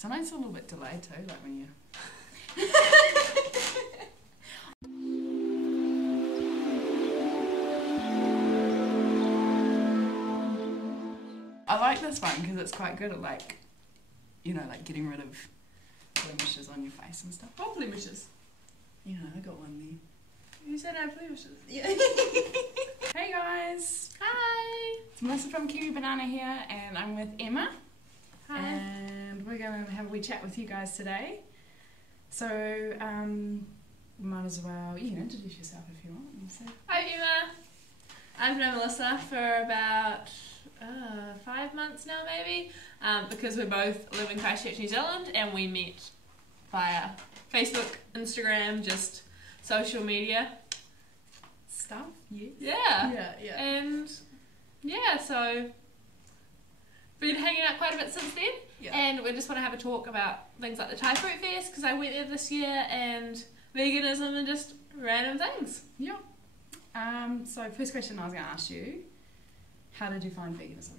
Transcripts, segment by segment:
Sometimes it's a little bit delayed too, like when you... I like this one because it's quite good at like, you know, like getting rid of blemishes on your face and stuff. What blemishes? You know, I got one there. You said I have blemishes. Yeah. Hey guys! Hi! It's Melissa from Kiwibanana here, and I'm with Emma. Hi. And we're going to have a wee chat with you guys today. So, we might as well, you can introduce yourself if you want. Hi Emma! I've known Melissa for about 5 months now maybe, because we both live in Christchurch, New Zealand, and we met via Facebook, Instagram, just social media stuff. Yes. Yeah. And yeah, so been hanging out quite a bit since then. Yeah. And we just want to have a talk about things like the Thai Fruit Fest, because I went there this year, and veganism and just random things. Yeah. So first question I was going to ask you, how did you find veganism?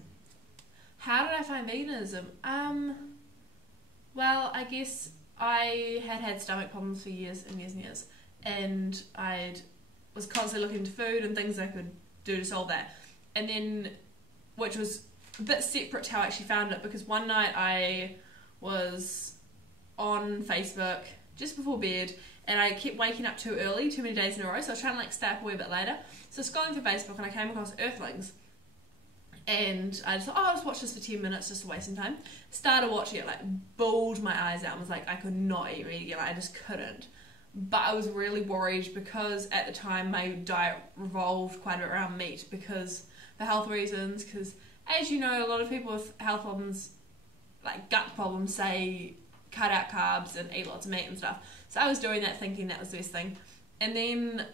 How did I find veganism? Well, I guess I had stomach problems for years and years and years, and I was constantly looking into food and things I could do to solve that. And then, which was a bit separate to how I actually found it, because one night I was on Facebook just before bed, and I kept waking up too early, too many days in a row, so I was trying to like stay up a wee bit later. So scrolling through Facebook, and I came across Earthlings. And I just thought, oh, I'll just watch this for 10 minutes just to waste some time. Started watching it, like, bawled my eyes out and was like, I could not eat meat again. I just couldn't. But I was really worried because at the time my diet revolved quite a bit around meat, because for health reasons, because as you know, a lot of people with health problems, like gut problems, say cut out carbs and eat lots of meat and stuff. So I was doing that thinking that was the best thing. And then,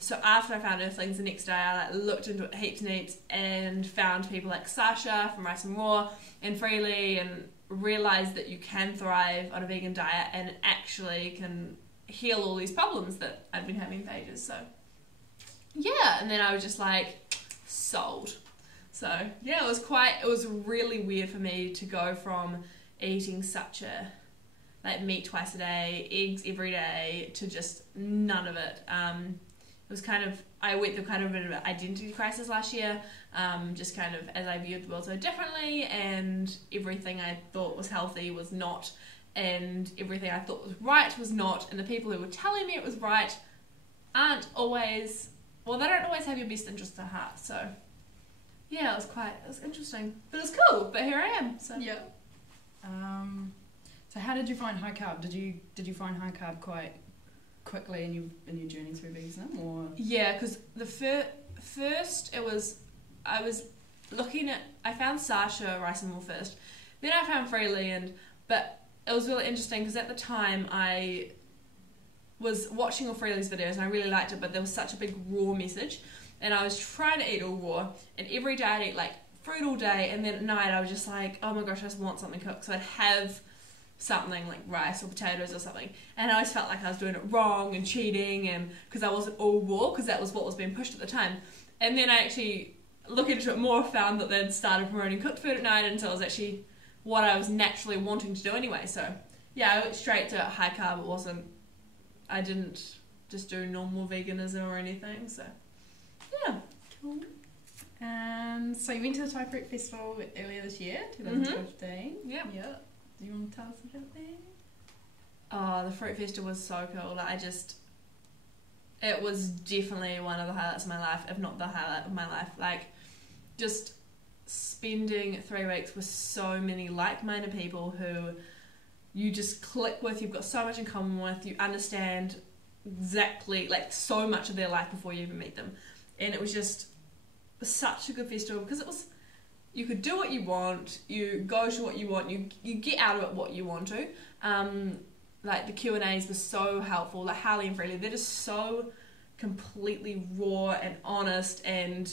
so after I found Earthlings, the next day I like looked into it heaps and heaps and found people like Sasha from Rice and Raw and Freelee, and realised that you can thrive on a vegan diet and actually can heal all these problems that I'd been having for ages. So yeah, and then I was just like, sold. So yeah, it was really weird for me to go from eating such a like meat twice a day, eggs every day, to just none of it. It was kind of, I went through kind of a bit of an identity crisis last year, just kind of as I viewed the world so differently, and everything I thought was healthy was not, and everything I thought was right was not, and the people who were telling me it was right aren't always, well, they don't always have your best interests at heart. So yeah, it was interesting, but it was cool, but here I am. So yeah. So how did you find high carb? Did you find high carb quite quickly in your journey through veganism, or? Yeah, because the first it was, I was looking at, I found Sasha Rice and Raw first, then I found Freelee, but it was really interesting because at the time I was watching all Freelee's videos and I really liked it, but there was such a big raw message, and I was trying to eat all raw, and every day I'd eat like fruit all day, and then at night I was just like, oh my gosh, I just want something cooked. So I'd have something like rice or potatoes or something, and I always felt like I was doing it wrong and cheating, and because I wasn't all raw, because that was what was being pushed at the time. And then I actually looked into it more, found that they'd started promoting cooked food at night, and so it was actually what I was naturally wanting to do anyway. So yeah, I went straight to high carb. I didn't just do normal veganism or anything. So yeah. Cool. So you went to the Thai Fruit Festival earlier this year, 2015. Yeah. Do you want to tell us about that? Oh, the Fruit Festival was so cool. Like, it was definitely one of the highlights of my life, if not the highlight of my life. Like, just spending 3 weeks with so many like-minded people who you just click with, you've got so much in common with, you understand exactly, like, so much of their life before you even meet them. And it was just such a good festival, because it was, you could do what you want, you go to what you want, you get out of it what you want to. Like the Q&As were so helpful, like Harley and Freelee, they're just so completely raw and honest, and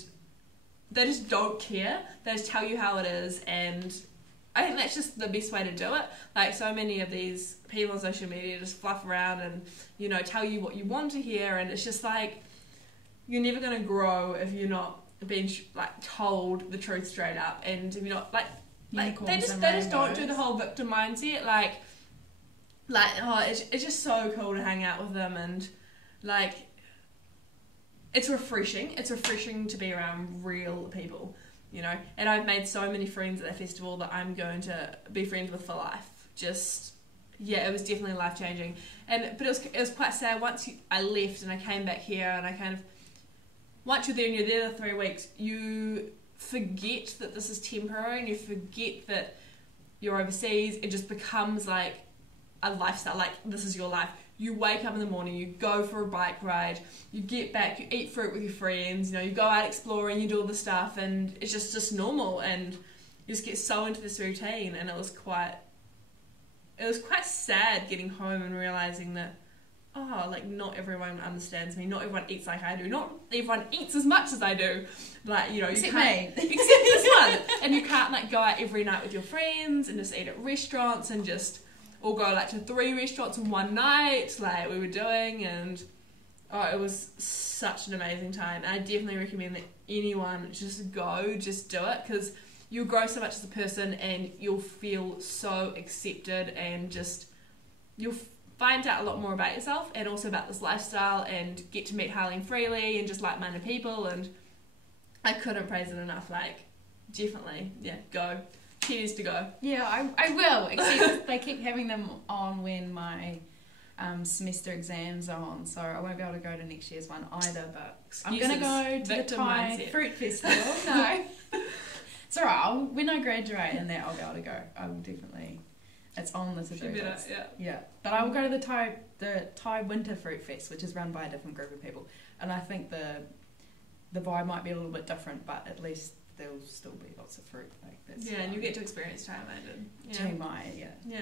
they just don't care, they just tell you how it is, and I think that's just the best way to do it. Like, so many of these people on social media just fluff around and, you know, tell you what you want to hear, and it's just like, you're never going to grow if you're not being like told the truth straight up, and if you're not like, unicorns they and just don't do rainbows. the whole victim mindset. It's just so cool to hang out with them, and like it's refreshing. It's refreshing to be around real people, you know. And I've made so many friends at that festival that I'm going to be friends with for life. It was definitely life changing. But it was quite sad once I left and I came back here, and I kind of, once you're there and you're there the 3 weeks, you forget that this is temporary, and you forget that you're overseas. It just becomes like a lifestyle, like this is your life. You wake up in the morning, you go for a bike ride, you get back, you eat fruit with your friends, you know, you go out exploring, you do all the stuff, and it's just normal, and you just get so into this routine. And it was quite sad getting home and realising that, not everyone understands me, not everyone eats like I do, not everyone eats as much as I do, like, you know, Except you can't, me. except this one, and you can't like go out every night with your friends and just eat at restaurants and just all go like to 3 restaurants in one night like we were doing, and it was such an amazing time. I definitely recommend that anyone just do it, because you'll grow so much as a person, and you'll feel so accepted, and just you'll find out a lot more about yourself and also about this lifestyle, and get to meet Harley and Freelee and just like-minded people, and I couldn't praise it enough. Like, definitely, yeah, go. Cheers to go. Yeah, I will, except they keep having them on when my semester exams are on, so I won't be able to go to next year's one either, but I'm going to go to the Thai Fruit Festival. No. It's alright, when I graduate and that, I'll be able to go. I will definitely, it's on the to-do list. Yeah. But I will go to the Thai Winter Fruit Fest, which is run by a different group of people, and I think the vibe might be a little bit different, but at least there'll still be lots of fruit. Like, that's and you get to experience Thai, I did. Chiang Mai, yeah. Yeah.